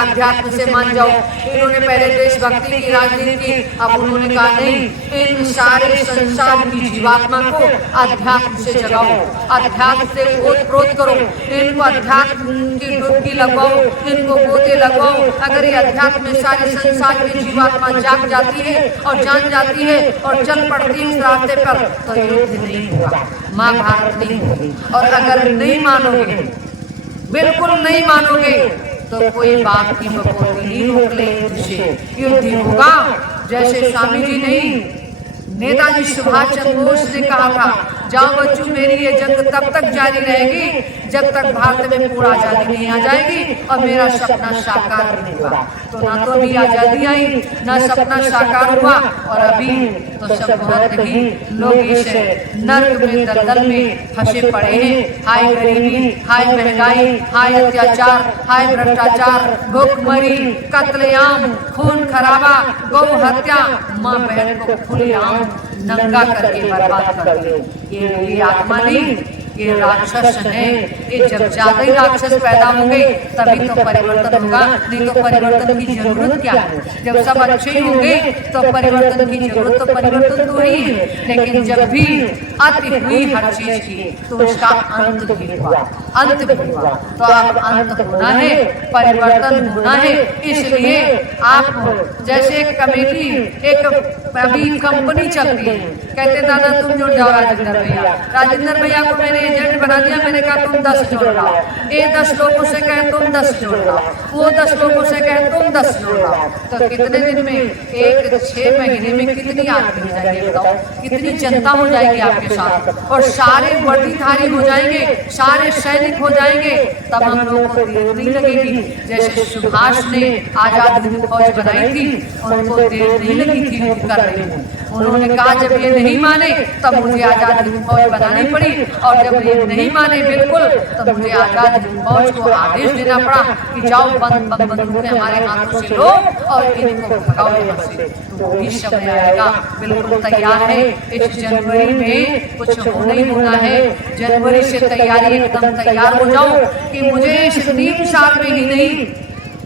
अध्यात्म से मान जाओ। इन्होंने पहले देशभक्ति की राजनीति की, अब उन्होंने कहा नहीं, इन सारे संसार की जीवात्मा को अध्यात्म से जगाओ, अध्यात्म से ओतप्रोत करो, इनको अध्यात्म की डुबकी लगवाओ, इनको गोते लगवाओ। अगर ये अध्यात्म में सारे संसार की जीवात्मा जाग जाती है और जान जाती है और चल पड़ती है उस रास्ते पर, तो युद्ध नहीं होगा, महाभारत नहीं होगी। और अगर नहीं मानोगे, बिल्कुल नहीं मानोगे, तो कोई बाप की बकौती नहीं रोक ले युद्ध होगा। जैसे स्वामी जी नहीं, नेताजी सुभाष चंद्र बोस ने कहा था, जाओ बच्चों मेरी ये जंग तब तक जारी रहेगी जब तक भारत में पूर्ण आजादी नहीं आ जाएगी और मेरा सपना साकार नहीं होगा। तो ना तो अभी आजादी आई, ना सपना साकार हुआ, और अभी तो सब बहुत ही लोग इस नर्क में दलदल में फंसे पड़े हैं। हाय गरीबी, हाय महंगाई, हाय अत्याचार, हाय भ्रष्टाचार, भूखमरी, कत्लेआम, खून खराबा, गौ हत्या, माँ बहन को खुलेआम नंगा करके बर्बाद कर दे। ये आत्मा नहीं, ये राक्षस है। ये जब ज्यादा ही राक्षस पैदा होंगे तभी तो परिवर्तन होगा, नहीं तो परिवर्तन की जरूरत क्या है। जब सब अच्छे होंगे तो परिवर्तन की जरूरत, तो परिवर्तन तो वही है। लेकिन जब भी अति हुई हर चीज की तो उसका अंत भी हुआ, अंत भी हुआ। तो अब अंत होना है, परिवर्तन होना है। इसलिए आप जैसे एक कमेटी, एक अभी कंपनी चलती है, कहते दादा तुम जुड़ जाओ राजेंद्र भैया, राजेंद्र भैया को मैंने एजेंट बना दिया, मैंने कहा तुम 10 जोड़ लाओ, ये 10 लोगों से कहे तुम 10 जोड़ लाओ, वो 10 लोगों से कहे तुम 10 जोड़ लाओ। तो कितने दिन में, एक 6 महीने में कितनी आदमी हो जाएगी बताओ, कितनी जनता हो जाएगी आपके साथ, और सारे वर्दीधारी हो जाएंगे, सारे सैनिक हो जाएंगे। तब हम लोगों को देर नहीं लगेगी। जैसे सुभाष ने आजाद हिंद फौज बनाई थी, उनको देर नहीं लगी थी युद्ध करने में। उन्होंने कहा जब ये नहीं माने तब मुझे आजाद हिंद फौज बनानी पड़ी, और जब ये नहीं माने बिल्कुल तो मुझे आजाद हिंद फौज को आदेश देना पड़ा कि जाओ बंदूकें हमारे हाथों से लो और इनको भगाओ यहाँ से। तो वही समय आएगा, बिल्कुल तैयार है। इस जनवरी में कुछ होना ही होना है। जनवरी से तैयारी एकदम तैयार हो जाओ कि मुझे इस 3 साल में ही नहीं,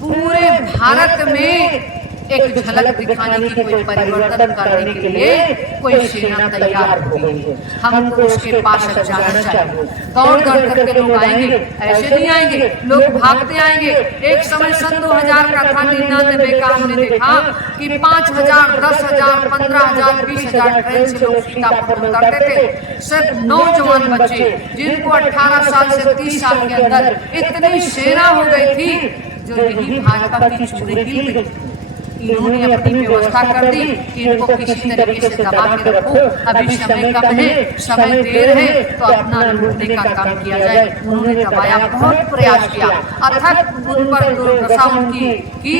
पूरे भारत में एक झलक दिखाने की, कोई परिवर्तन करने के लिए कोई सेना तैयार हो गई है। हमको उसके पास जाना चाहिए। दौड़ दौड़ करके लोग आएंगे, ऐसे नहीं आएंगे, लोग भागते आएंगे। एक समय सन 2000 का था, 99 का हमने देखा कि 5000, 10,000, 15,000, 20,000 ट्रेन से लोग सीतापुर उतरते थे। सिर्फ नौजवान बच्चे जिनको 18 साल से 30 साल के अंदर इतनी सेना हो गई थी जो यही भाजपा की चूड़े गिर गई। इन्होंने अपनी व्यवस्था कर दी कि इनको किसी तरीके से दबा के रखो, अभी समय कम है, समय देर है, तो अपना लूटने का काम किया जाए। उन्होंने दबाया, बहुत प्रयास किया, अथक उन पर दुर्दशा उनकी की,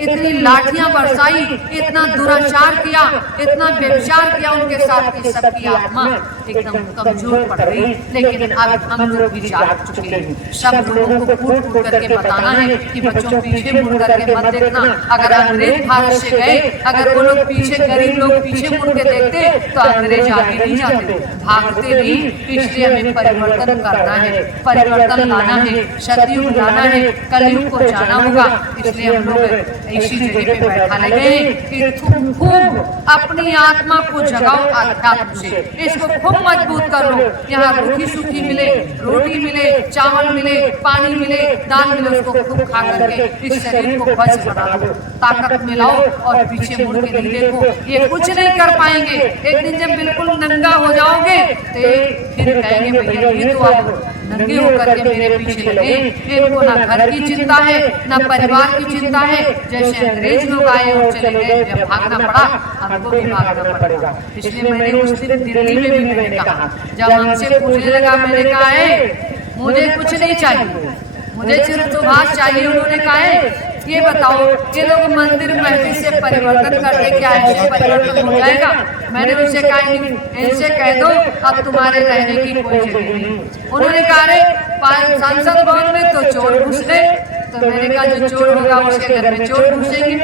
इतनी लाठियां बरसाई, इतना दुराचार किया, इतना व्यभिचार किया उनके साथ कि सबकी आत्मा एकदम कमजोर पड़ गई। लेकिन अब हम लोग भी जाग चुके हैं। सब लोगों को कूट कूट करके बताना है कि बच्चों पीछे मुड़ करके मत देखना। अगर अंग्रेज भारत से गए, अगर वो लोग पीछे, गरीब लोग पीछे मुड़ के देखते तो अंग्रेज आगे नहीं जाते, भागते नहीं। इसलिए हमें परिवर्तन करना है, परिवर्तन लाना है, सतयुग लाना है, कलयुग को जाना होगा। इसलिए हम लोग इसी जगह पे बैठा लगे कि खूब अपनी आत्मा को जगाओ अध्यात्म से, इसको खूब मजबूत कर लो। यहाँ रूखी सूखी मिले, रोटी मिले, चावल मिले, पानी मिले, दाल मिले, उसको खूब खा करके इस शरीर को वज्र बना लो, ताकत मिलाओ और पीछे मुड़ के नहीं देखो। ये कुछ नहीं कर पाएंगे। एक दिन जब बिल्कुल नंगा हो जाओगे तो फिर कहेंगे भैया ये तो अब नंगे होकर के मेरे पीछे लगे। इनको ना घर की चिंता है, ना परिवार की चिंता है। जैसे अंग्रेज लोग आए और चले गए, जब भागना पड़ा हमको भी भागना पड़ेगा। इसलिए मैंने उस दिन दिल्ली में भी मैंने कहा, जब हमसे पूछने लगा, मैंने कहा है मुझे कुछ नहीं चाहिए, मुझे सिर्फ सुभाष चाहिए। उन्होंने कहा है ये बताओ ये लोग मंदिर मस्जिद से परिवर्तन करते, क्या ऐसे परिवर्तन हो जाएगा? मैंने उनसे कहा इनसे कह दो अब तुम्हारे रहने की कोई जगह नहीं। उन्होंने कहा रे संसद भवन में तो चोर घुस गए। तो मैंने कहा जो चोर होगा उसके घर में चोर घुसेंगे।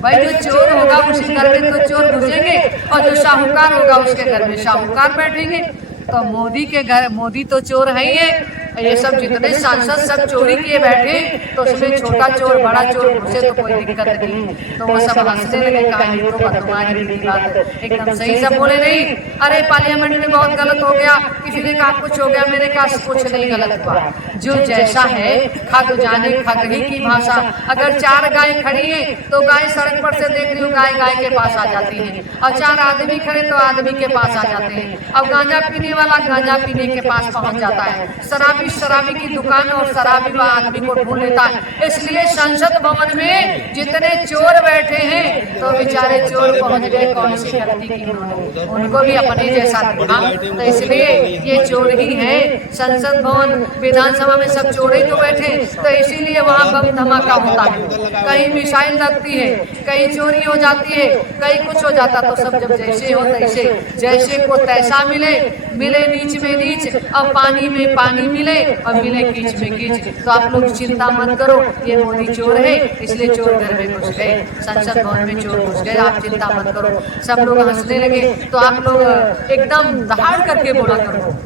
भाई जो चोर होगा उसके घर में तो चोर घुसेंगे, और जो साहूकार होगा उसके घर में साहूकार बैठेंगे। तो मोदी के घर, मोदी तो चोर है ही है, ये सब जितने सांसद सब चोरी किए बैठे, तो उसमें छोटा चोर बड़ा चोर घुसे तो कोई दिक्कत नहीं। तो वो सब हंसने लगे, कहा ये तो तुम्हारी भी बात है, एकदम सही सब बोले। नहीं, अरे पार्लियामेंट में बहुत गलत हो गया, किसी ने कहा कुछ हो गया, मैंने कहा कुछ नहीं गलत हुआ। जो जैसा है खग जाने खग ही की भाषा। अगर 4 गाय खड़ी है तो गाय सड़क पर से देख रही हूँ, गाय गाय के पास आ जाती है, और 4 आदमी खड़े तो आदमी के पास आ जाते हैं। अब गांजा पीने वाला गांजा पीने के पास पहुंच जाता है, शराबी शराबी की दुकान और शराबी व आदमी को ढूंढ लेता है। इसलिए संसद भवन में जितने चोर बैठे हैं तो बेचारे चोर पहुंच गए, कौन सी गलती की उन्होंने, उनको भी अपने जैसा दिखा। तो इसलिए ये चोर ही है। संसद भवन विधानसभा में सब चोर ही तो बैठे, तो इसीलिए वहाँ बम धमाका होता है, कहीं मिसाइल लगती है, कहीं चोरी हो जाती है, कहीं कुछ हो जाता। तो सब जब जैसे हो तैसे, जैसे को तैसा मिले, मिले नीच में नीच, अब पानी में पानी मिले और मिले कीच में कीच। तो आप लोग चिंता मत करो, ये मोदी चोर है इसलिए चोर घर में घुस गए, संसद भवन में चोर घुस गए, आप चिंता मत करो। सब लोग हंसने लगे। तो आप लोग एकदम दहाड़ करके बोला करो,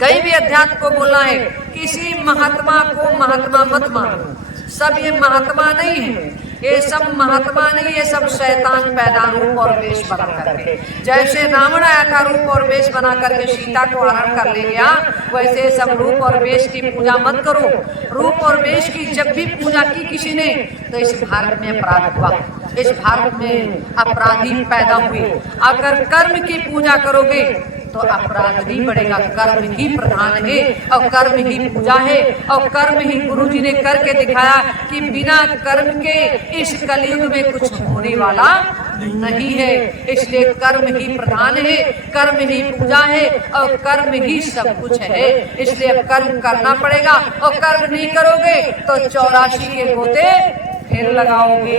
कहीं भी अध्यात्म को बोलना है, किसी महात्मा को महात्मा मत मानो। सब ये महात्मा नहीं है, ये सब महात्मा नहीं, ये सब शैतान पैदा रूप और वेश बना करके। जैसे रावण आया था रूप और वेश बना करके सीता को हरण कर ले गया, वैसे सब रूप और वेश की पूजा मत करो। रूप और वेश की जब भी पूजा की किसी ने, तो इस भारत में अपराध हुआ, इस भारत में अपराधी पैदा हुए। अगर कर्म की पूजा करोगे तो अपराध नहीं बढ़ेगा। कर्म ही प्रधान है और कर्म ही पूजा है, और कर्म ही गुरु जी ने करके दिखाया कि बिना कर्म के इस कलयुग में कुछ होने वाला नहीं है। इसलिए कर्म ही प्रधान है, कर्म ही पूजा है और कर्म ही सब कुछ है। इसलिए अब कर्म करना पड़ेगा, और कर्म नहीं करोगे तो 84 के गोते फिर लगाओगे।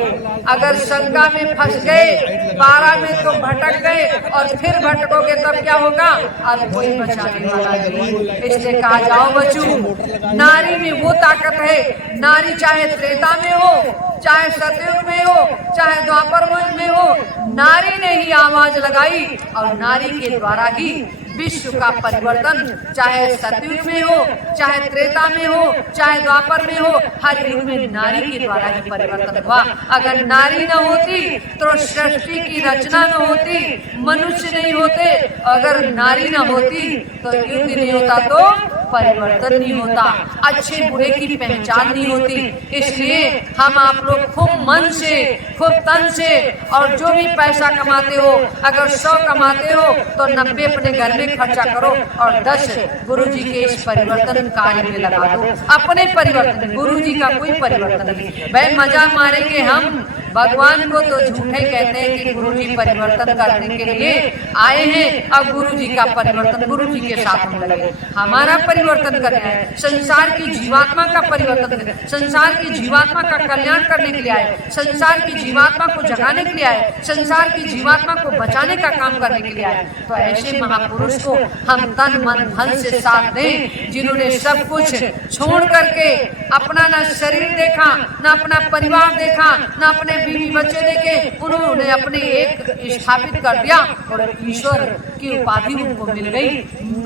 अगर शंका में फंस गए, 12 में तो भटक गए और फिर भटकोगे तब क्या होगा? अब कोई बचाने वाला नहीं। इसलिए कहा जाओ बच्चों, नारी में वो ताकत है, नारी चाहे त्रेता में हो, चाहे सतयुग में हो, चाहे द्वापर में हो, नारी ने ही आवाज लगाई और नारी के द्वारा ही विश्व का परिवर्तन, चाहे सतयुग में हो, चाहे त्रेता में हो, चाहे द्वापर में हो, हर युग में नारी के द्वारा ही परिवर्तन हुआ। अगर नारी न होती तो सृष्टि की रचना न होती, मनुष्य नहीं होते। अगर नारी न होती तो युद्ध नहीं होता, तो परिवर्तन नहीं होता, अच्छे बुरे की पहचान नहीं होती। इसलिए हम आप लोग खूब मन से, खूब तन से, और जो भी पैसा कमाते हो, अगर 100 कमाते हो तो 90 अपने घर में खर्चा करो और 10 गुरु जी के इस परिवर्तन कार्य में लगा दो। अपने परिवर्तन, गुरु जी का कोई परिवर्तन नहीं। भाई मजा मारेंगे हम, भगवान को तो झूठे कहते हैं कि गुरु जी परिवर्तन करने के लिए आए हैं, अब गुरु जी का परिवर्तन गुरु जी के साथ में लगे। हमारा परिवर्तन करना है, संसार की जीवात्मा का परिवर्तन करना है, संसार की जीवात्मा का कल्याण करने के लिए आए, संसार की जीवात्मा को जगाने के लिए आए, संसार की जीवात्मा को बचाने का काम करने के लिए आए। तो ऐसे महापुरुष को हम तन मन धन से साथ दें, जिन्होंने सब कुछ छोड़ करके अपना न शरीर देखा, न अपना परिवार देखा, न अपने बीवी बच्चे देखे, उन्होंने अपने एक स्थापित कर दिया और ईश्वर की उपाधि उनको मिल गई।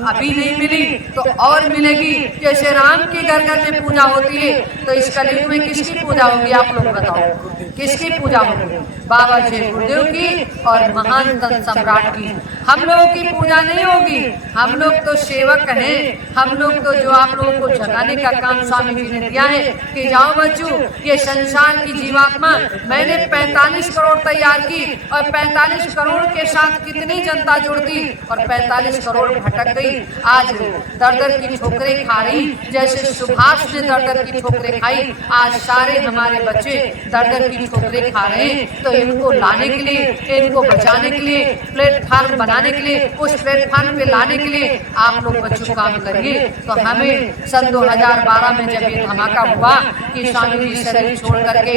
अभी नहीं मिली तो और मिलेगी। जैसे राम की घर घर में पूजा होती है, तो इस कलयुग में किसकी पूजा होगी? आप लोग बताओ, किसकी पूजा होगी? बाबा जी गुरुदेव की और महान संत सम्राट की। हम लोगों की पूजा नहीं होगी, हम लोग तो सेवक हैं। हम लोग तो जो आप लोगों को जगाने का काम स्वामी जी ने दिया है कि जाओ बच्चों, ये संसार की जीवात्मा मैंने 45 करोड़ तैयार की, और 45 करोड़ के साथ कितनी जनता जुड़ती और 45 करोड़ भटक गई। आज दर दर की ठोकरें खा रही, जैसे सुभाष ने दर दर की ठोकरें खाई, आज सारे हमारे बच्चे दर दर की ठोकरें खा रहे हैं। तो इनको लाने के लिए, इनको बचाने के लिए, प्लेटफार्म बनाने के लिए, उस प्लेटफार्म पे लाने के लिए आप लोग बच्चों काम करिए। तो हमें सन 2012 में जब ये धमाका हुआ कि स्वामी जी शरीर छोड़ करके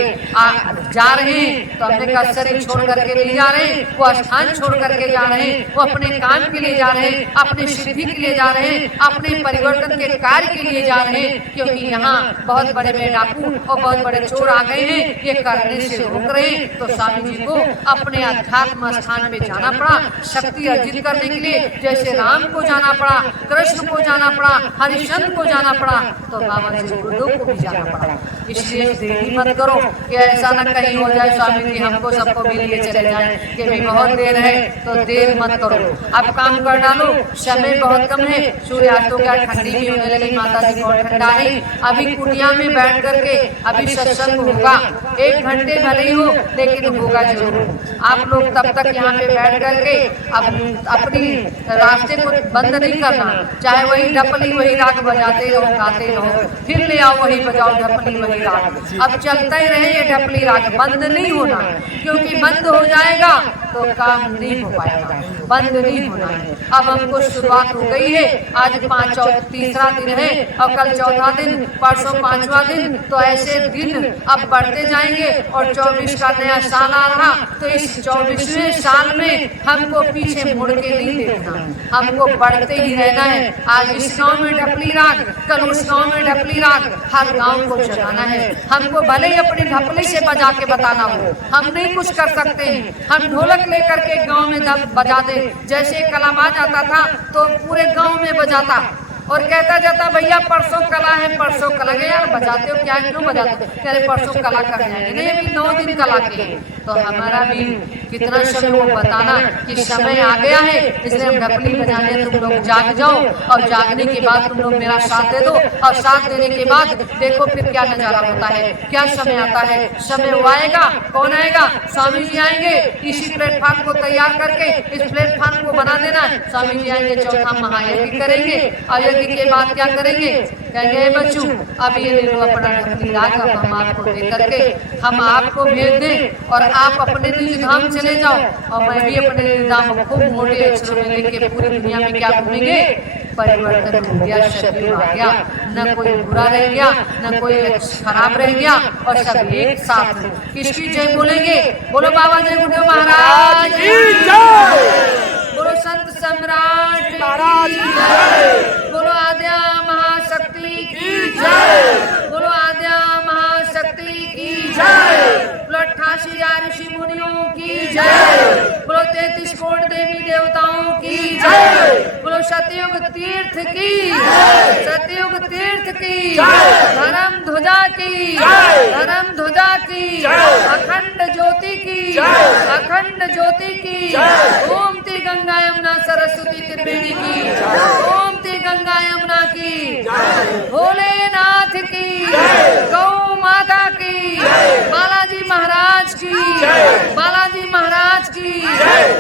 जा रहे हैं, तो हमने कहा शरीर छोड़ करके नहीं जा रहे हैं, वो स्थान छोड़ करके जा रहे हैं, वो अपने काम के लिए जा रहे हैं, अपने सिद्धि के लिए जा रहे हैं, अपने परिवर्तन के कार्य के लिए जा रहे हैं, क्योंकि यहाँ बहुत बड़े बड़े डाकू और बहुत बड़े चोर आ गए हैं, ये करने से रोक रहे हैं। तो स्वामी जी को अपने अध्यात्म स्थान पे जाना पड़ा शक्ति अर्जित करने के लिए। जैसे राम को जाना पड़ा, कृष्ण को जाना पड़ा, हरिश्चंद्र को जाना पड़ा, तो बाबा जी गुरुदेव को भी जाना पड़ा। इसलिए देरी मत करो कि ऐसा न कहीं हो जाए स्वामी जी हमको सबको भी लिए चले जाए कि भी बहुत देर है, तो देर मत करो, अब काम कर डालो। समय बहुत कम है, सूर्यास्त हो गया, ठंडी भी होने लगी, माता जी बहुत ठंडा है। अभी कुटिया में बैठ करके अभी सत्संग होगा, 1 घंटे भले ही हो लेकिन होगा जरूर। आप लोग तब तक यहाँ पे बैठ करके अब अपनी रास्ते को बंद नहीं करना, चाहे वही ढपली वही राग बजाते रहो, गाते रहो, फिर ले आओ वही बजाओ ढपली वही राग। अब चलता ही रहे ये ढपली राग, बंद नहीं होना, क्योंकि बंद हो जाएगा तो काम नहीं हो पाएगा, बंद नहीं होना है। अब हमको शुरुआत हो गई है, आज 3रा दिन है और कल 4था दिन, परसों 5वां दिन, तो ऐसे दिन अब बढ़ते जाएंगे और 24 का नया साल आ रहा। तो इस 24वें साल में हमको पीछे मुड़ के नहीं देखना, हमको बढ़ते ही रहना है। आज इस गांव में ढपली राग, कल उस गांव में ढपली राग, हर गांव को जगाना है। हमको भले ही अपनी ढपली से बजा के बताना हो, हम नहीं कुछ कर सकते हैं, हम ढोलक लेकर के गांव में बजा दे। जैसे कलाबाज आता था तो पूरे गांव में बजाता और कहता जाता भैया परसों कला है, परसों कला गया। यार बजाते हो क्या, क्यों बजाते हो? कह रहे परसों कला कर जाएंगे, नहीं अभी 9 दिन कला के हैं। तो हमारा भी कितना समय वो बताना कि समय आ गया है, इसलिए हम ढपली बजाने, तुम लोग जाग जाओ और जागने के बाद तुम लोग मेरा साथ दे दो, और साथ देने के बाद देखो फिर क्या नजारा होता है, क्या समय आता है। समय वो आएगा, कौन आएगा? स्वामी जी आएंगे। इसी प्लेटफॉर्म को तैयार करके इस प्लेटफॉर्म को बना देना। स्वामी जी आएंगे, चौथा महायज्ञ करेंगे और यज्ञ के बाद क्या करेंगे? कहेंगे बच्चों अब ये ले लो अपना ढपली राग, अब हम आपको दे करके हम आपको भेज दें और आप अपने निज धाम चले जाओ और मैं भी अपने निज धाम खूब मोटे अक्षरों में लिख के पूरी दुनिया में क्या घूमेंगे? परिवर्तन हो गया, शरीर आ गया, न कोई बुरा रह गया, न कोई खराब रह गया, और सब एक साथ। किसकी जय बोलेंगे? बोलो बाबा जय गुरुदेव महाराज की जय, बोलो संत सम्राट महाराज की जय, बोलो आद्या महाशक्ति की जय, बोलो आद्या महाशक्ति की जय, बोलो 88,000 ऋषि मुनियों की जय, बोलो 33 करोड़ देवी देवताओं की जय, बोलो सतयुग तीर्थ की, सतयुग तीर्थ की, धर्म ध्वजा की, धर्म ध्वजा की, अखंड ज्योति की, अखंड ज्योति की। ओम ती गंगा यमुना सरस्वती त्रिवेणी की, ओम ती गंगा यमुना की, भोलेनाथ की, गौ माता की, बालाजी महाराज की, बालाजी महाराज की,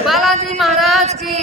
बालाजी महाराज की।